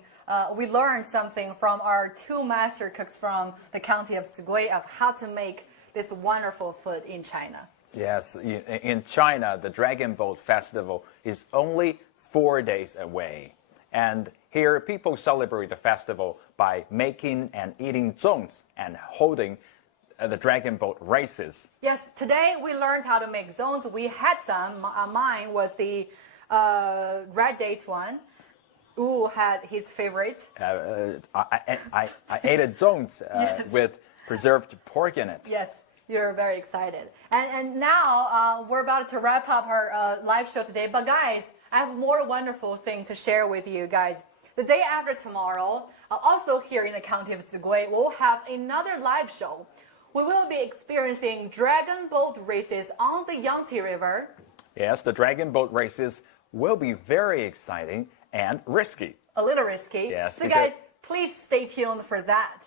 We learned something from our 2 master cooks from the county of Zigui of how to make this wonderful food in China. Yes, in China, the Dragon Boat Festival is only 4 days away. And here, people celebrate the festival by making and eating zongzi and holding the dragon boat races. Yes, today we learned how to make zones. We had some. Mine was the red dates one. Wu had his favorite. I ate a zongzi Yes. with preserved pork in it. Yes, you're very excited. And now we're about to wrap up our live show today. But guys, I have more wonderful thing to share with you guys. The day after tomorrow, also here in the county of Zigui, we'll have another live show. We will be experiencing dragon boat races on the Yangtze River. Yes, the dragon boat races will be very exciting and risky. A little risky. Yes, So because- guys, please stay tuned for that.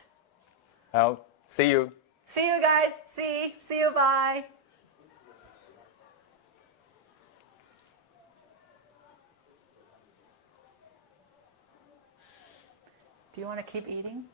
Well, see you. See you guys. See you. Bye. Do you want to keep eating?